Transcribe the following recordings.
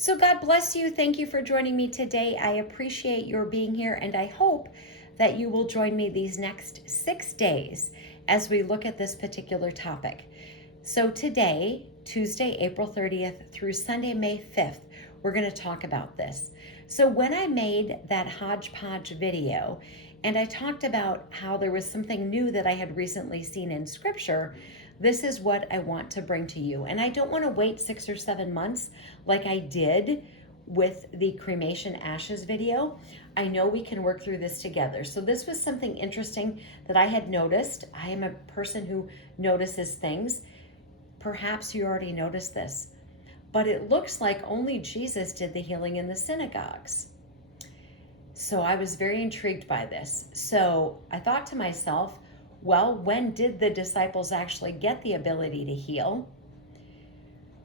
So God bless you. Thank you for joining me today. I appreciate your being here, and I hope that you will join me these next 6 days as we look at this particular topic. So today, Tuesday, April 30th through Sunday, May 5th, we're going to talk about this. So when I made that hodgepodge video and I talked about how there was something new that I had recently seen in scripture, this is what I want to bring to you. And I don't want to wait 6 or 7 months like I did with the cremation ashes video. I know we can work through this together. So this was something interesting that I had noticed. I am a person who notices things. Perhaps you already noticed this, but it looks like only Jesus did the healing in the synagogues. So I was very intrigued by this. So I thought to myself, well, when did the disciples actually get the ability to heal?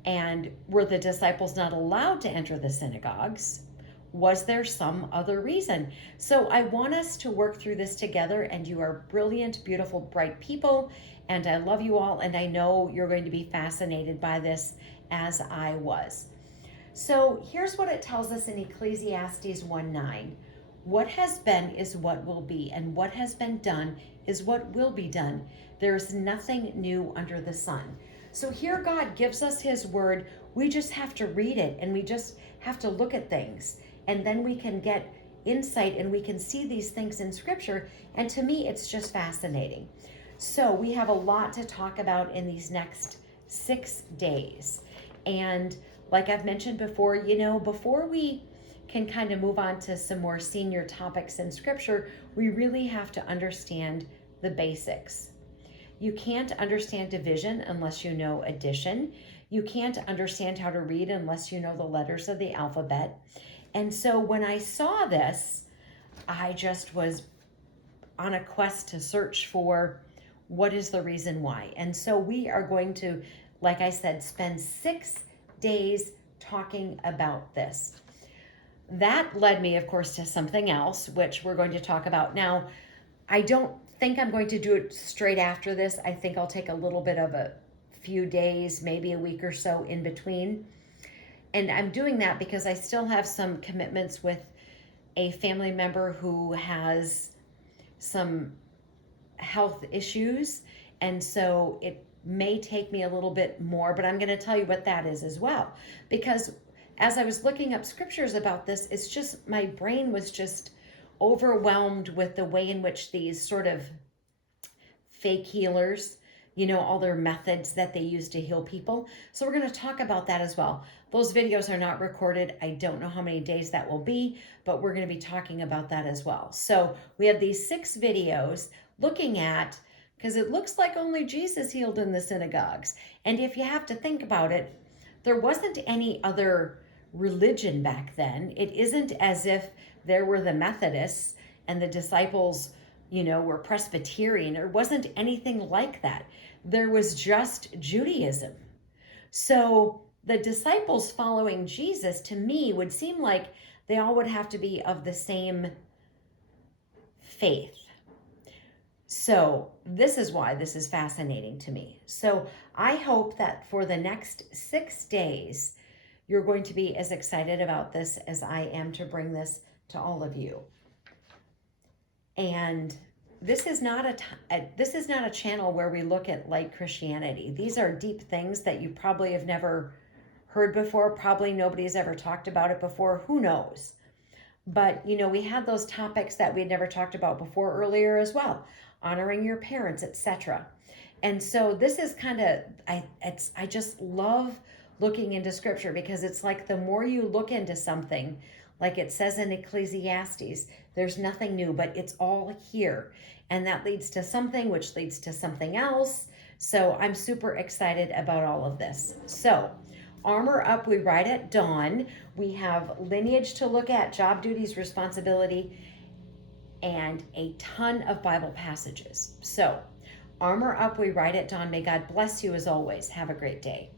And were the disciples not allowed to enter the synagogues? Was there some other reason? So I want us to work through this together, and you are brilliant, beautiful, bright people, and I love you all, and I know you're going to be fascinated by this as I was. So here's what it tells us in Ecclesiastes 1:9. What has been is what will be, and what has been done is what will be done. There's nothing new under the sun. So here God gives us his word. We just have to read it, and we just have to look at things, and then we can get insight and we can see these things in scripture. And to me, it's just fascinating. So we have a lot to talk about in these next 6 days. And like I've mentioned before, before we can kind of move on to some more senior topics in scripture, we really have to understand the basics. You can't understand division unless you know addition. You can't understand how to read unless you know the letters of the alphabet. And so when I saw this, I just was on a quest to search for what is the reason why. And so we are going to, like I said, spend 6 days talking about this. That led me, of course, to something else, which we're going to talk about. Now, I don't think I'm going to do it straight after this. I think I'll take a little bit of a few days, maybe a week or so in between. And I'm doing that because I still have some commitments with a family member who has some health issues. And so it may take me a little bit more, but I'm going to tell you what that is as well. Because as I was looking up scriptures about this, it's just, my brain was just overwhelmed with the way in which these sort of fake healers, all their methods that they use to heal people. So we're going to talk about that as well. Those videos are not recorded. I don't know how many days that will be, but we're going to be talking about that as well. So we have these 6 videos looking at, because it looks like only Jesus healed in the synagogues. And if you have to think about it, there wasn't any other religion back then. It isn't as if there were the Methodists and the disciples, were Presbyterian. There wasn't anything like that. There was just Judaism. So the disciples following Jesus, to me, would seem like they all would have to be of the same faith. So this is why this is fascinating to me. So I hope that for the next 6 days, you're going to be as excited about this as I am to bring this to all of you. And this is not a channel where we look at light Christianity. These are deep things that you probably have never heard before. Probably nobody's ever talked about it before. Who knows? But, we had those topics that we had never talked about before earlier as well. Honoring your parents, etc. And so this is kind of, I just love looking into scripture, because it's like the more you look into something, like it says in Ecclesiastes, there's nothing new, but it's all here. And that leads to something, which leads to something else. So I'm super excited about all of this. So armor up, we ride at dawn. We have lineage to look at, job duties, responsibility, and a ton of Bible passages. So armor up, we ride at dawn. May God bless you as always. Have a great day.